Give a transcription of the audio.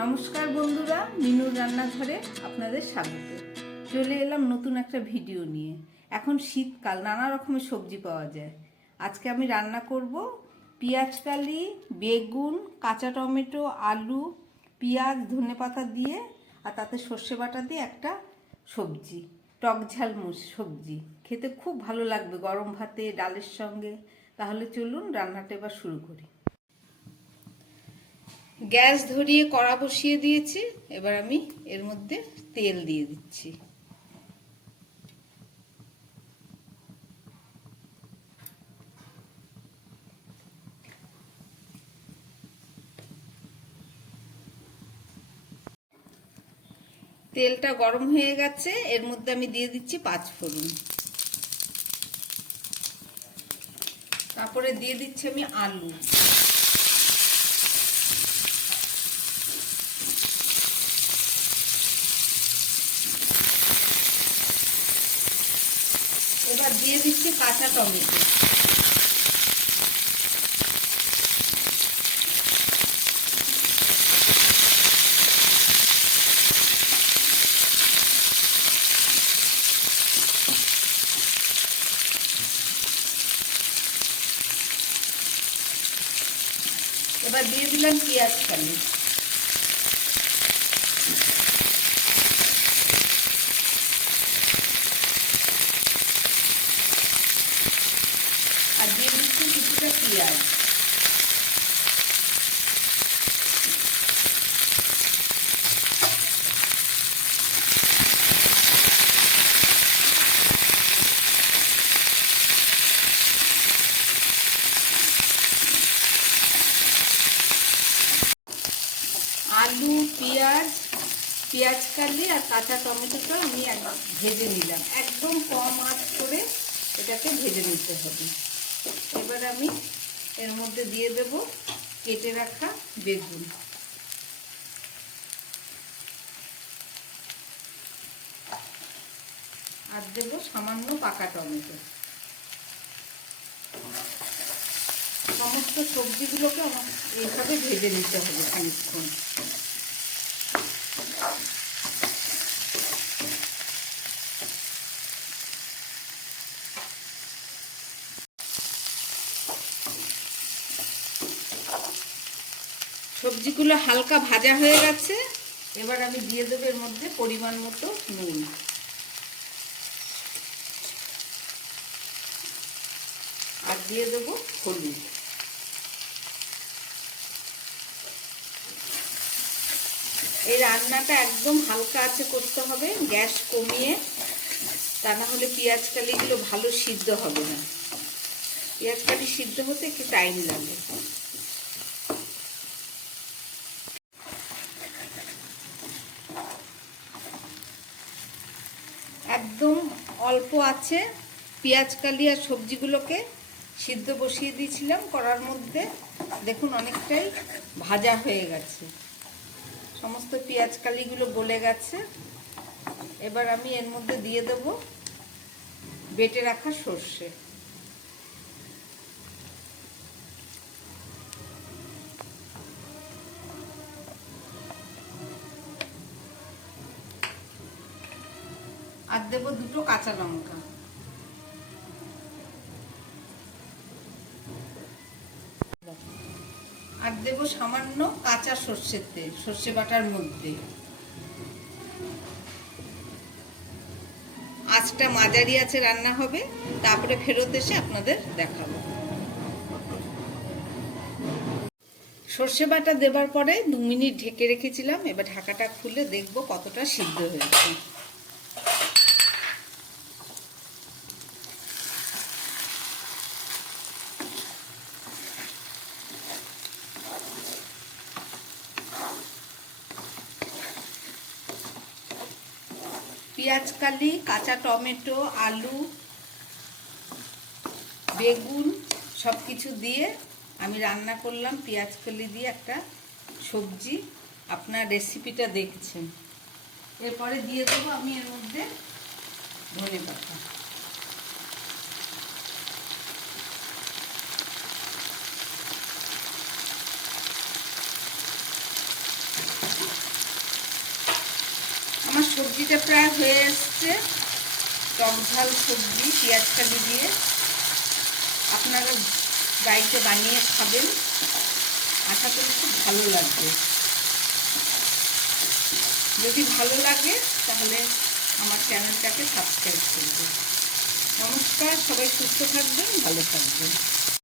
নমস্কার বন্ধুরা, মিনুর রান্নাঘরে আপনাদের স্বাগত। চলে এলাম নতুন একটা ভিডিও নিয়ে। এখন শীতকাল, নানা রকমের সবজি পাওয়া যায়। আজকে আমি রান্না করব পেঁয়াজকালি, বেগুন, কাঁচা টমেটো, আলু, পেঁয়াজ, ধনেপাতা দিয়ে আর তাতে সর্ষে বাটা দিয়ে একটা সবজি, টক ঝাল সবজি। খেতে খুব ভালো লাগবে গরম ভাতে, ডালের সঙ্গে। তাহলে চলুন রান্নাটা এবার শুরু করি। গ্যাস ধরিয়ে কড়া বসিয়ে দিয়েছি। এবার আমি এর মধ্যে তেল দিয়ে দিচ্ছি। তেলটা গরম হয়ে গেছে, এর মধ্যে আমি দিয়ে দিচ্ছি 5 ফোড়ন। তারপরে দিয়ে দিচ্ছি আমি আলু। এবার দিয়ে দিচ্ছি কাঁচা টমেটো। এবার দিয়ে দিলাম পেঁয়াজকালি। আর দিয়ে দিচ্ছি কিছুটা পেঁয়াজ। আলু, পেঁয়াজকালি আর কাঁচা টমেটোটা আমি ভেজে নিলাম। একদম কম আঁচ করে এটাকে ভেজে নিতে হবে। এবার আমি এর মধ্যে দিয়ে দেব কেটে রাখা বেগুন। আর দেব সামান্য পাকা টমেটো। সমস্ত সবজিগুলোকে আমার এইভাবে ভেজে নিতে হবে খানিকক্ষণ। সবজিগুলো হালকা ভাজা হয়ে গেছে। এবার আমি দিয়ে দেবো এর মধ্যে পরিমাণ মতো নুন। আর দিয়ে দেবো হলুদ। এই রান্নাটা একদম হালকা আঁচে করতে হবে, গ্যাস কমিয়ে। তা না হলে পেঁয়াজকালিগুলো ভালো সিদ্ধ হবে না। পেঁয়াজকালি সিদ্ধ হতে একটু টাইম লাগে। একদম অল্প আছে পেঁয়াজকালি আর সবজিগুলোকে সিদ্ধ বসিয়ে দিয়েছিলাম কড়ার মধ্যে। দেখুন অনেকটাই ভাজা হয়ে গেছে, সমস্ত পেঁয়াজকালিগুলো গলে গেছে। এবার আমি এর মধ্যে দিয়ে দেব বেটে রাখা সর্ষে। আর দেব 2টো কাঁচা লঙ্কা। আর দেব সামান্য কাঁচা সর্ষের তেল সর্ষে বাটার মধ্যে। আঁচটা মাঝারি আছে রান্না হবে, তারপরে ফেরত এসে আপনাদের দেখাবো। সর্ষে বাটা দেবার পরে 2 মিনিট ঢেকে রেখেছিলাম। এবার ঢাকাটা খুলে দেখব কতটা সিদ্ধ হয়েছে। পেঁয়াজকালি, কাঁচা টমেটো, আলু, বেগুন সব কিছু দিয়ে আমি রান্না করলাম পেঁয়াজকালি দিয়ে একটা সবজি। আপনার রেসিপিটা দেখছেন। এরপরে দিয়ে দেবো আমি এর মধ্যে ধনেপাতা। সবজিটা প্রায় হয়ে এসছে। টক ঝাল সবজি পেঁয়াজ কালি দিয়ে আপনারা বাড়িতে বানিয়ে খাবেন, আশা করি খুব ভালো লাগবে। যদি ভালো লাগে তাহলে আমার চ্যানেলটাকে সাবস্ক্রাইব করবেন। নমস্কার, সবাই সুস্থ থাকবেন, ভালো থাকবেন।